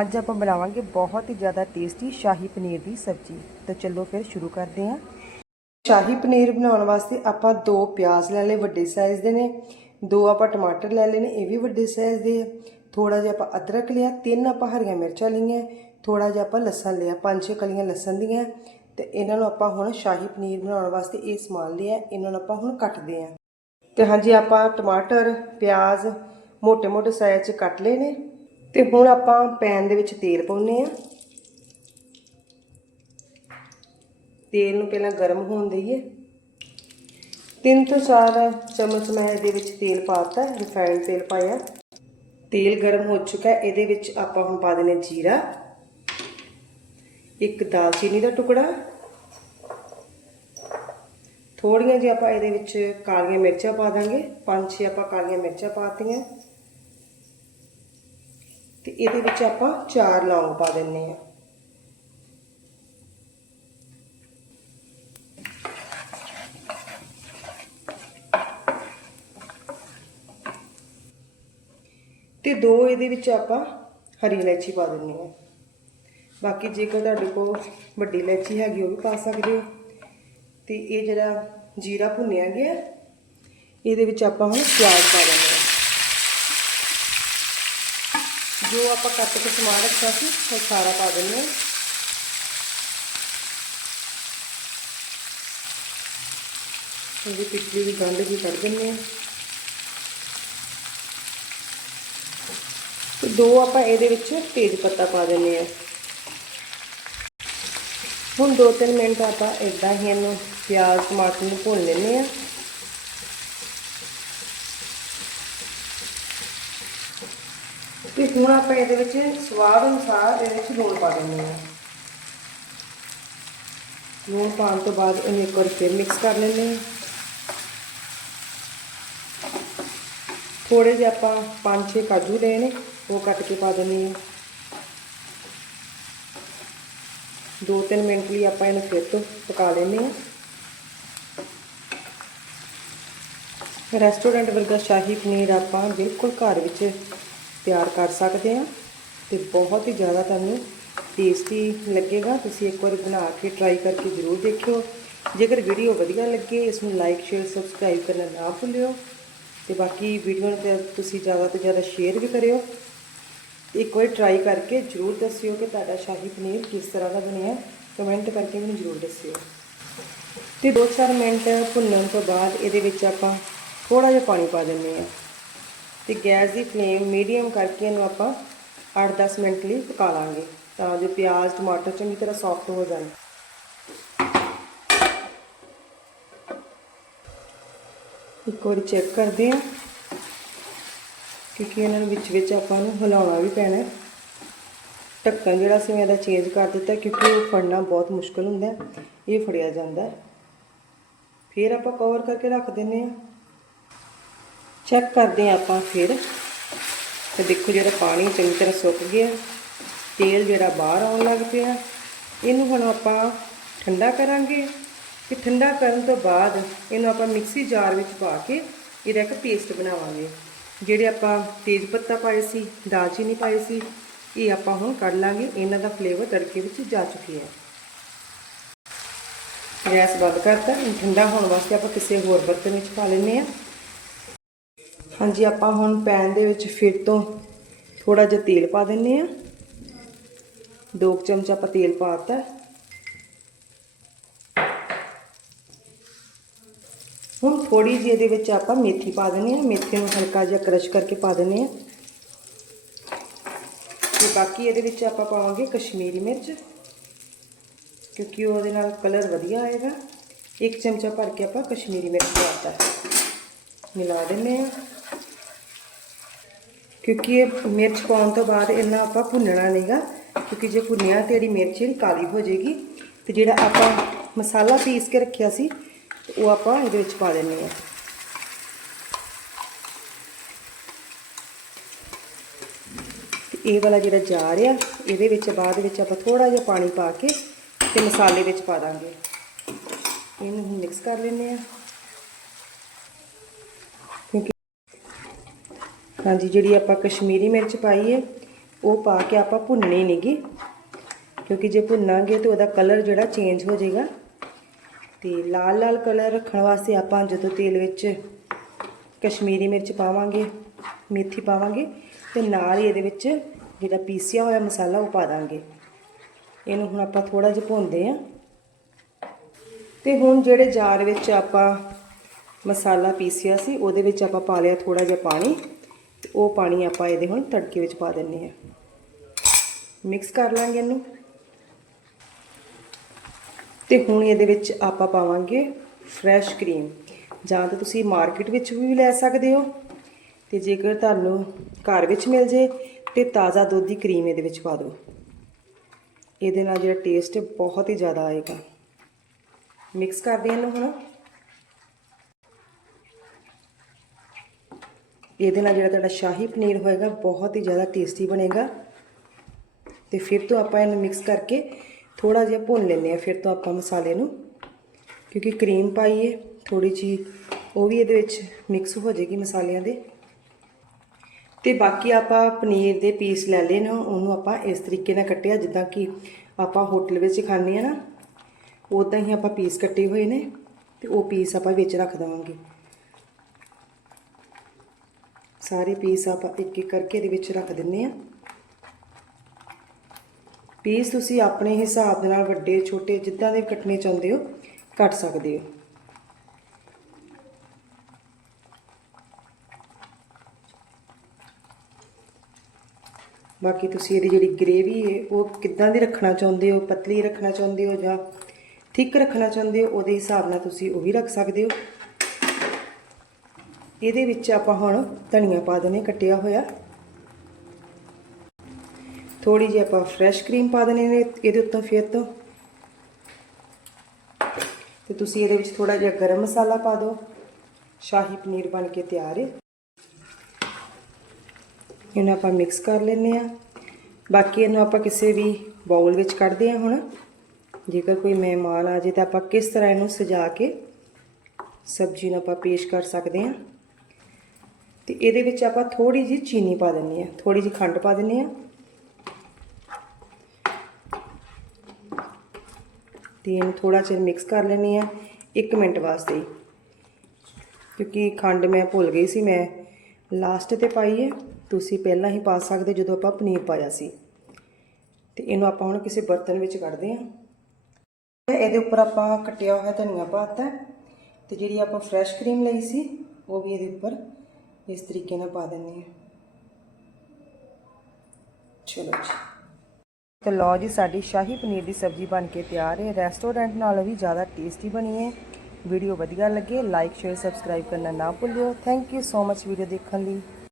ਅੱਜ ਆਪਾਂ ਬਣਾਵਾਂਗੇ ਬਹੁਤ ਹੀ ਜ਼ਿਆਦਾ ਟੇਸਟੀ ਸ਼ਾਹੀ ਪਨੀਰ ਦੀ ਸਬਜ਼ੀ। ਤਾਂ ਚਲੋ ਫਿਰ ਸ਼ੁਰੂ ਕਰਦੇ ਹਾਂ। ਸ਼ਾਹੀ ਪਨੀਰ ਬਣਾਉਣ ਵਾਸਤੇ ਆਪਾਂ ਦੋ ਪਿਆਜ਼ ਲੈ ਲਏ, ਵੱਡੇ ਸਾਈਜ਼ ਦੇ ਨੇ। ਦੋ ਆਪਾਂ ਟਮਾਟਰ ਲੈ ਲਏ ਨੇ, ਇਹ ਵੀ ਵੱਡੇ ਸਾਈਜ਼ ਦੇ ਆ। ਥੋੜਾ ਜਿਹਾ ਆਪਾਂ ਅਦਰਕ ਲਿਆ, ਤਿੰਨ ਆਪਾਂ ਹਰੀਆਂ ਮਿਰਚਾਂ ਲਈਆਂ। ਥੋੜਾ ਜਿਹਾ ਆਪਾਂ ਲਸਣ ਲਿਆ, ਪੰਜ ਛੇ ਕਲੀਆਂ ਲਸਣ ਦੀਆਂ। ਤੇ ਇਹਨਾਂ ਨੂੰ ਆਪਾਂ ਹੁਣ ਸ਼ਾਹੀ ਪਨੀਰ ਬਣਾਉਣ ਵਾਸਤੇ ਇਹ ਸਮਾਨ ਲਿਆ, ਇਹਨਾਂ ਨੂੰ ਆਪਾਂ ਹੁਣ ਕੱਟਦੇ ਆਂ ਤੇ ਹਾਂਜੀ, ਆਪਾਂ ਟਮਾਟਰ, ਪਿਆਜ਼ ਮੋٹے ਮੋٹے ਸਾਈਜ਼ 'ਚ ਕੱਟ ਲਏ ਨੇ। ਤੇ ਹੁਣ ਆਪਾਂ ਪੈਨ ਦੇ ਵਿੱਚ ਤੇਲ ਪਾਉਨੇ ਆ ਤੇਲ ਨੂੰ ਪਹਿਲਾਂ ਗਰਮ ਹੋਣ ਦਈਏ। ਤਿੰਨ ਤੋਂ ਚਾਰ ਚਮਚ ਮੈਂ ਇਹਦੇ ਵਿੱਚ ਤੇਲ ਪਾਤਾ ਰਿਫਾਈਨਡ ਤੇਲ ਪਾਇਆ। ਤੇਲ ਗਰਮ ਹੋ ਚੁੱਕਾ ਇਹਦੇ ਵਿੱਚ ਆਪਾਂ ਹੁਣ ਪਾ ਦੇਣੇ ਜੀਰਾ। ਇੱਕ ਦਾਲਚੀਨੀ ਦਾ ਟੁਕੜਾ। ਥੋੜੀਆਂ ਜਿਹਾ ਆਪਾਂ ਇਹਦੇ ਵਿੱਚ ਕਾਲੀਆਂ ਮਿਰਚਾਂ ਪਾ ਦਾਂਗੇ। ਪੰਜ ਛੇ ਆਪਾਂ ਕਾਲੀਆਂ ਮਿਰਚਾਂ ਪਾਤੀਆਂ ਤੇ ਇਹਦੇ ਵਿੱਚ ਆਪਾਂ ਚਾਰ ਲੌਂਗ ਪਾ ਦਿੰਨੇ ਆ ਤੇ ਦੋ ਇਹਦੇ ਵਿੱਚ ਆਪਾਂ ਹਰੀ ਇਲਾਇਚੀ ਪਾ ਦਿੰਨੀ ਆ ਬਾਕੀ ਜੇਕਰ ਤੁਹਾਡੇ ਕੋਲ ਵੱਡੀ ਇਲਾਇਚੀ ਹੈਗੀ, ਉਹ ਵੀ ਪਾ ਸਕਦੇ ਹੋ। ਤੇ ਇਹ ਜਿਹੜਾ ਜੀਰਾ ਭੁੰਨਿਆ ਗਿਆ, ਇਹਦੇ ਵਿੱਚ ਆਪਾਂ ਹੁਣ ਪਿਆਜ਼ ਪਾ ਦਿੰਦੇ ਹਾਂ ਜੋ ਆਪਾਂ ਕੱਟ ਕੇ ਸਮਾਨ ਰੱਖਿਆ ਸੀ, ਉਹ ਸਾਰਾ ਪਾ ਦਿੰਦੇ ਹਾਂ। ਇਹਦੀ ਪਿਛਲੀ ਦੀ ਗੰਢ ਵੀ ਕੱਢ ਦਿੰਦੇ ਹਾਂ। ਤੇ ਦੋ ਆਪਾਂ ਇਹਦੇ ਵਿੱਚ ਤੇਜ਼ ਪੱਤਾ ਪਾ ਦਿੰਦੇ ਹਾਂ। ਹੁਣ 2-3 ਮਿੰਟ ਆਪਾਂ ਇਦਾਂ ਹੀ ਇਹਨੂੰ ਪਿਆਜ਼, ਟਮਾਟਰ ਨੂੰ ਭੁੰਨ ਲੈਂਦੇ ਹਾਂ। ਤੇ ਹੁਣ ਆਪਾਂ ਇਹਦੇ ਵਿੱਚ ਸਵਾਦ ਅਨੁਸਾਰ ਇਹਦੇ ਵਿੱਚ ਲੂਣ ਪਾ ਦਿੰਦੇ ਹਾਂ। ਲੂਣ ਪਾਉਣ ਤੋਂ ਬਾਅਦ ਇਹਨੂੰ ਇੱਕ ਵਾਰ ਫਿਰ ਮਿਕਸ ਕਰ ਲੈਂਦੇ ਹਾਂ। ਥੋੜੇ ਜਿਹਾ ਆਪਾਂ 5-6 ਕਾਜੂ ਲਏ ਨੇ, ਉਹ ਕੱਟ ਕੇ ਪਾ ਦਿੰਦੇ ਹਾਂ। ਦੋ ਤਿੰਨ ਮਿੰਟ ਲਈ ਆਪਾਂ ਇਹਨੂੰ ਫਿਰ ਤੋਂ ਪਕਾ ਲੈਂਦੇ ਹਾਂ। ਰੈਸਟੋਰੈਂਟ ਵਰਗਾ ਸ਼ਾਹੀ ਪਨੀਰ ਆਪਾਂ ਬਿਲਕੁਲ ਘਰ ਵਿੱਚ ਤਿਆਰ ਕਰ ਸਕਦੇ ਹਾਂ ਤੇ ਬਹੁਤ ਹੀ ਜ਼ਿਆਦਾ ਤੁਹਾਨੂੰ ਟੇਸਟੀ ਲੱਗੇਗਾ। ਤੁਸੀਂ ਇੱਕ ਵਾਰ ਬਣਾ ਕੇ ਟਰਾਈ ਕਰਕੇ ਜ਼ਰੂਰ ਦੇਖਿਓ। ਜੇਕਰ ਵੀਡੀਓ ਵਧੀਆ ਲੱਗੇ ਇਸ ਨੂੰ ਲਾਈਕ ਸ਼ੇਅਰ ਸਬਸਕ੍ਰਾਈਬ ਕਰਨਾ ਨਾ ਭੁੱਲਿਓ ਤੇ ਬਾਕੀ ਵੀਡੀਓ ਨੂੰ ਤੁਸੀਂ ਜ਼ਿਆਦਾ ਤੋਂ ਜ਼ਿਆਦਾ ਸ਼ੇਅਰ ਵੀ ਕਰਿਓ। ਇੱਕ ਵਾਰ ਟਰਾਈ ਕਰਕੇ ਜ਼ਰੂਰ ਦੱਸਿਓ ਕਿ ਤੁਹਾਡਾ ਸ਼ਾਹੀ ਪਨੀਰ ਕਿਸ ਤਰ੍ਹਾਂ ਦਾ ਬਣਿਆ ਕਮੈਂਟ ਕਰਕੇ ਮੈਨੂੰ ਜ਼ਰੂਰ ਦੱਸਿਓ। ਤੇ 2-4 ਮਿੰਟ ਭੁੰਨਣ ਤੋਂ ਬਾਅਦ ਇਹਦੇ ਵਿੱਚ ਆਪਾਂ ਥੋੜਾ ਜਿਹਾ ਪਾਣੀ ਪਾ ਦਿੰਦੇ ਆ ਤੇ ਗੈਸ ਦੀ ਫਲੇਮ ਮੀਡੀਅਮ ਕਰਕੇ ਇਹਨੂੰ ਆਪਾਂ 8-10 ਮਿੰਟ ਲਈ ਪਕਾ ਲਾਂਗੇ। ਤਾਂ ਜੋ ਪਿਆਜ਼, ਟਮਾਟਰ ਚੰਗੀ ਤਰ੍ਹਾਂ ਸੌਫਟ ਹੋ ਜਾਣ। ਇੱਕ ਵਾਰੀ ਚੈੱਕ ਕਰਦੇ ਹਾਂ, ਕਿਉਂਕਿ ਇਹਨਾਂ ਨੂੰ ਵਿੱਚ ਵਿੱਚ ਆਪਾਂ ਨੂੰ ਹਿਲਾਉਣਾ ਵੀ ਪੈਣਾ ਢੱਕਣ ਜਿਹੜਾ ਸੀ ਮੈਂ ਇਹਦਾ ਚੇਂਜ ਕਰ ਦਿੱਤਾ, ਕਿਉਂਕਿ ਉਹ ਫੜਨਾ ਬਹੁਤ ਮੁਸ਼ਕਲ ਹੁੰਦਾ ਇਹ ਫੜਿਆ ਜਾਂਦਾ ਫਿਰ ਆਪਾਂ ਕਵਰ ਕਰਕੇ ਰੱਖ ਦਿੰਨੇ ਆ ਚੈੱਕ ਕਰਦੇ ਆ ਆਪਾਂ ਫਿਰ। ਤੇ ਦੇਖੋ ਜਿਹੜਾ ਪਾਣੀ ਚੰਗੀ ਤਰ੍ਹਾਂ ਸੁੱਕ ਗਿਆ, ਤੇਲ ਜਿਹੜਾ ਬਾਹਰ ਆਉਣ ਲੱਗ ਪਿਆ, ਇਹਨੂੰ ਹੁਣ ਆਪਾਂ ਠੰਡਾ ਕਰਾਂਗੇ। ਤੇ ਠੰਡਾ ਕਰਨ ਤੋਂ ਬਾਅਦ ਇਹਨੂੰ ਆਪਾਂ ਮਿਕਸੀ ਜਾਰ ਵਿੱਚ ਪਾ ਕੇ ਇਹਦਾ ਇੱਕ ਪੇਸਟ ਬਣਾਵਾਂਗੇ। ਜਿਹੜੇ ਆਪਾਂ ਤੇਜ਼ ਪੱਤਾ ਪਾਏ ਸੀ, ਦਾਲਚੀਨੀ ਪਾਈ ਸੀ, ਇਹ ਆਪਾਂ ਹੁਣ ਕੱਢ ਲਾਂਗੇ। ਇਹਨਾਂ ਦਾ ਫਲੇਵਰ ਤੜਕੇ ਵਿੱਚ ਜਾ ਚੁੱਕੀ ਹੈ। ਗੈਸ ਬੰਦ ਕਰਤਾ, ਹੁਣ ਠੰਡਾ ਹੋਣ ਵਾਸਤੇ ਆਪਾਂ ਕਿਸੇ ਹੋਰ ਬਰਤਨ ਵਿੱਚ ਪਾ ਲੈਂਦੇ ਆ ਹਾਂਜੀ, ਆਪਾਂ ਹੁਣ ਪੈਨ ਦੇ ਵਿੱਚ ਫਿਰ ਤੋਂ ਥੋੜਾ ਜਿਹਾ ਤੇਲ ਪਾ ਦਿੰਨੇ ਆ ਦੋ ਚਮਚ ਆਪਾਂ ਤੇਲ ਪਾਤਾ ਹੁਣ ਥੋੜੀ ਜਿਹੀ ਇਹਦੇ ਵਿੱਚ ਆਪਾਂ ਮੇਥੀ ਪਾ ਦਿੰਨੇ ਆ ਮੇਥੀ ਨੂੰ ਹਲਕਾ ਜਿਹਾ ਕ੍ਰਸ਼ ਕਰਕੇ ਪਾ ਦਿੰਨੇ ਆ ਤੇ ਬਾਕੀ ਇਹਦੇ ਵਿੱਚ ਆਪਾਂ ਪਾਵਾਂਗੇ ਕਸ਼ਮੀਰੀ ਮਿਰਚ, ਕਿਉਂਕਿ ਉਹਦੇ ਨਾਲ ਕਲਰ ਵਧੀਆ ਆਏਗਾ। ਇੱਕ ਚਮਚਾ ਭਰ ਕੇ ਆਪਾਂ ਕਸ਼ਮੀਰੀ ਮਿਰਚ ਪਾਤਾ ਮਿਲਾ ਦਿੰਨੇ ਆ ਕਿਉਂਕਿ ਇਹ ਮਿਰਚ ਪਾਉਣ ਤੋਂ ਬਾਅਦ ਇਹਨਾਂ ਆਪਾਂ ਭੁੰਨਣਾ ਨਹੀਂਗਾ, ਕਿਉਂਕਿ ਜੇ ਭੁੰਨਿਆ ਤੇ ਇਹਦੀ ਮਿਰਚ ਕਾਲੀ ਹੋ ਜਾਏਗੀ, ਤੇ ਜਿਹੜਾ ਆਪਾਂ ਮਸਾਲਾ ਪੀਸ ਕੇ ਰੱਖਿਆ ਸੀ, ਉਹ ਆਪਾਂ ਇਹਦੇ ਵਿੱਚ ਪਾ ਦਿੰਨੇ ਆ ਇਹ ਵਾਲਾ ਜਿਹੜਾ ਜਾਰ ਆ, ਇਹਦੇ ਵਿੱਚ ਬਾਅਦ ਵਿੱਚ ਆਪਾਂ ਥੋੜਾ ਜਿਹਾ ਪਾਣੀ ਪਾ ਕੇ ਤੇ ਮਸਾਲੇ ਵਿੱਚ ਪਾ ਦਾਂਗੇ। ਇਹਨੂੰ ਮਿਕਸ ਕਰ ਲੈਂਦੇ ਆ ਹਾਂਜੀ, ਜਿਹੜੀ ਆਪਾਂ ਕਸ਼ਮੀਰੀ ਮਿਰਚ ਪਾਈ ਹੈ ਉਹ ਪਾ ਕੇ ਆਪਾਂ ਭੁੰਨਣੀ ਨਹੀਂਗੀ ਕਿਉਂਕਿ ਜੇ ਭੁੰਨਾਂਗੇ ਤੇ ਉਹਦਾ ਕਲਰ ਜਿਹੜਾ ਚੇਂਜ ਹੋ ਜਾਏਗਾ। ਤੇ ਲਾਲ ਲਾਲ ਕਲਰ ਰੱਖਣ ਵਾਸਤੇ ਆਪਾਂ ਜਦੋਂ ਤੇਲ ਵਿੱਚ ਕਸ਼ਮੀਰੀ ਮਿਰਚ ਪਾਵਾਂਗੇ, ਮੇਥੀ ਪਾਵਾਂਗੇ, ਤੇ ਨਾਲ ਹੀ ਇਹਦੇ ਵਿੱਚ ਜਿਹੜਾ ਪੀਸਿਆ ਹੋਇਆ ਮਸਾਲਾ ਉਹ ਪਾ ਦਾਂਗੇ। ਇਹਨੂੰ ਹੁਣ ਆਪਾਂ ਥੋੜਾ ਜਿਹਾ ਭੁੰਨਦੇ ਆ ਤੇ ਹੁਣ ਜਿਹੜੇ ਜਾਰ ਵਿੱਚ ਆਪਾਂ ਮਸਾਲਾ ਪੀਸਿਆ ਸੀ, ਉਹਦੇ ਵਿੱਚ ਆਪਾਂ ਪਾ ਲਿਆ ਥੋੜਾ ਜਿਹਾ ਪਾਣੀ। ਤੇ ਉਹ ਪਾਣੀ ਆਪਾਂ ਇਹਦੇ ਹੁਣ ਤੜਕੇ ਵਿੱਚ ਪਾ ਦਿੰਨੇ ਆ ਮਿਕਸ ਕਰ ਲਾਂਗੇ ਇਹਨੂੰ। ਤੇ ਹੁਣ ਇਹਦੇ ਵਿੱਚ ਆਪਾਂ ਪਾਵਾਂਗੇ ਫਰੈਸ਼ ਕਰੀਮ ਜਾਂ ਤਾਂ ਤੁਸੀਂ ਮਾਰਕੀਟ ਵਿੱਚ ਵੀ ਲੈ ਸਕਦੇ ਹੋ। ਤੇ ਜੇਕਰ ਤੁਹਾਨੂੰ ਘਰ ਵਿੱਚ ਮਿਲ ਜੇ ਤੇ ਤਾਜ਼ਾ ਦੁੱਧ ਦੀ ਕਰੀਮ ਇਹਦੇ ਵਿੱਚ ਪਾ ਦਿਓ। ਇਹਦੇ ਨਾਲ ਜਿਹੜਾ ਟੇਸਟ ਬਹੁਤ ਹੀ ਜ਼ਿਆਦਾ ਆਏਗਾ। ਮਿਕਸ ਕਰਦੇ ਹਾਂ ਇਹਨੂੰ ਹੁਣ। ਇਹਦੇ ਨਾਲ ਜਿਹੜਾ ਤੁਹਾਡਾ ਸ਼ਾਹੀ ਪਨੀਰ ਹੋਏਗਾ, ਬਹੁਤ ਹੀ ਜ਼ਿਆਦਾ ਟੇਸਟੀ ਬਣੇਗਾ। ਤੇ ਫਿਰ ਤੋਂ ਆਪਾਂ ਇਹਨੂੰ ਮਿਕਸ ਕਰਕੇ ਥੋੜਾ ਜਿਹਾ ਭੁੰਨ ਲੈਂਦੇ ਆ ਫਿਰ ਤੋਂ ਆਪਾਂ ਮਸਾਲੇ ਨੂੰ। ਕਿਉਂਕਿ ਕਰੀਮ ਪਾਈਏ ਥੋੜੀ ਜੀ ਉਹ ਵੀ ਇਹਦੇ ਵਿੱਚ ਮਿਕਸ ਹੋ ਜਾਏਗੀ ਮਸਾਲਿਆਂ ਦੇ। ਤੇ ਬਾਕੀ ਆਪਾਂ ਪਨੀਰ ਦੇ ਪੀਸ ਲੈ ਲਏ ਨੇ, ਉਹਨੂੰ ਆਪਾਂ ਇਸ ਤਰੀਕੇ ਨਾਲ ਕੱਟਿਆ, ਜਿੱਦਾਂ ਕਿ ਆਪਾਂ ਹੋਟਲ ਵਿੱਚ ਖਾਂਦੇ ਆ ਨਾ ਉਦਾਂ ਹੀ ਆਪਾਂ ਪੀਸ ਕੱਟੇ ਹੋਏ ਨੇ, ਤੇ ਉਹ ਪੀਸ ਆਪਾਂ ਵਿੱਚ ਰੱਖ ਦਵਾਂਗੇ। ਸਾਰੇ ਪੀਸ ਆਪਾਂ ਇੱਕ ਇੱਕ ਕਰਕੇ ਇਹਦੇ ਵਿੱਚ ਰੱਖ ਦਿੰਨੇ ਆ ਪੀਸ ਤੁਸੀਂ ਆਪਣੇ ਹਿਸਾਬ ਦੇ ਨਾਲ ਵੱਡੇ, ਛੋਟੇ ਜਿੱਦਾਂ ਦੇ ਕੱਟਣੇ ਚਾਹੁੰਦੇ ਹੋ, ਕੱਟ ਸਕਦੇ ਹੋ। ਬਾਕੀ ਤੁਸੀਂ ਇਹਦੀ ਜਿਹੜੀ ਗ੍ਰੇਵੀ ਹੈ, ਉਹ ਕਿੱਦਾਂ ਦੀ ਰੱਖਣਾ ਚਾਹੁੰਦੇ ਹੋ, ਪਤਲੀ ਰੱਖਣਾ ਚਾਹੁੰਦੇ ਹੋ ਜਾਂ ਥਿੱਕ ਰੱਖਣਾ ਚਾਹੁੰਦੇ ਹੋ, ਉਹਦੇ ਹਿਸਾਬ ਨਾਲ ਤੁਸੀਂ ਉਹ ਵੀ ਰੱਖ ਸਕਦੇ ਹੋ। ਇਹਦੇ ਵਿੱਚ ਆਪਾਂ ਹੁਣ ਧਨੀਆ ਪਾ ਦਨੇ ਕੱਟਿਆ ਹੋਇਆ। ਥੋੜੀ ਜਿਹੀ ਆਪਾਂ ਫਰੈਸ਼ ਕਰੀਮ ਪਾ ਦਨੇ ਨੇ ਇਹਦੇ ਉੱਤੋਂ ਫਿਰ ਤੋਂ। ਤੇ ਤੁਸੀਂ ਇਹਦੇ ਵਿੱਚ ਥੋੜਾ ਜਿਹਾ ਗਰਮ ਮਸਾਲਾ ਪਾ ਦਿਓ। ਸ਼ਾਹੀ ਪਨੀਰ ਬਣ ਕੇ ਤਿਆਰ ਹੈ ਇਹਨੂੰ ਆਪਾਂ ਮਿਕਸ ਕਰ ਲੈਂਦੇ ਆ ਬਾਕੀ ਇਹਨੂੰ ਆਪਾਂ ਕਿਸੇ ਵੀ ਬਾਉਲ ਵਿੱਚ ਕੱਢਦੇ ਆ ਹੁਣ। ਜੇਕਰ ਕੋਈ ਮਹਿਮਾਨ ਆ ਜੇ ਤਾਂ ਆਪਾਂ ਕਿਸ ਤਰ੍ਹਾਂ ਇਹਨੂੰ ਸਜਾ ਕੇ ਸਬਜ਼ੀ ਨੂੰ ਆਪਾਂ ਪੇਸ਼ ਕਰ ਸਕਦੇ ਹਾਂ। ਤੇ ਇਹਦੇ ਵਿੱਚ ਆਪਾਂ ਥੋੜੀ ਜਿਹੀ ਚੀਨੀ ਪਾ ਦਿੰਨੀ ਆ ਥੋੜੀ ਜਿਹੀ ਖੰਡ ਪਾ ਦਿੰਨੀ ਆ ਤੇ ਇਹਨੂੰ ਥੋੜਾ ਚਿਰ ਮਿਕਸ ਕਰ ਲੈਣੀ ਆ 1 ਮਿੰਟ ਵਾਸਤੇ। ਕਿਉਂਕਿ ਖੰਡ ਮੈਂ ਭੁੱਲ ਗਈ ਸੀ, ਮੈਂ ਲਾਸਟ ਤੇ ਪਾਈ ਹੈ। ਤੁਸੀਂ ਪਹਿਲਾਂ ਹੀ ਪਾ ਸਕਦੇ ਜਦੋਂ ਆਪਾਂ ਪਨੀਰ ਪਾਇਆ ਸੀ। ਤੇ ਇਹਨੂੰ ਆਪਾਂ ਹੁਣ ਕਿਸੇ ਬਰਤਨ ਵਿੱਚ ਕੱਢਦੇ ਹਾਂ। ਇਹਦੇ ਉੱਪਰ ਆਪਾਂ ਕੱਟਿਆ ਹੋਇਆ ਧਨੀਆ ਪਾਤਾ ਤੇ ਜਿਹੜੀ ਆਪਾਂ ਫਰੈਸ਼ ਕਰੀਮ ਲਈ ਸੀ, ਉਹ ਵੀ ਇਹਦੇ ਉੱਪਰ ਇਸ ਤਰੀਕੇ ਨਾਲ ਪਾ ਦਿੰਦੇ ਹਾਂ। ਚਲੋ ਜੀ। ਤੇ ਲਓ ਜੀ, ਸਾਡੀ ਸ਼ਾਹੀ ਪਨੀਰ ਦੀ ਸਬਜ਼ੀ ਬਣ ਕੇ ਤਿਆਰ ਹੈ। ਰੈਸਟੋਰੈਂਟ ਨਾਲੋਂ ਵੀ ਜ਼ਿਆਦਾ ਟੇਸਟੀ ਬਣੀ ਹੈ। ਵੀਡੀਓ ਵਧੀਆ ਲੱਗੇ ਲਾਈਕ ਸ਼ੇਅਰ ਸਬਸਕ੍ਰਾਈਬ ਕਰਨਾ ਨਾ ਭੁੱਲਿਓ। Thank you so much video ਦੇਖਣ ਲਈ।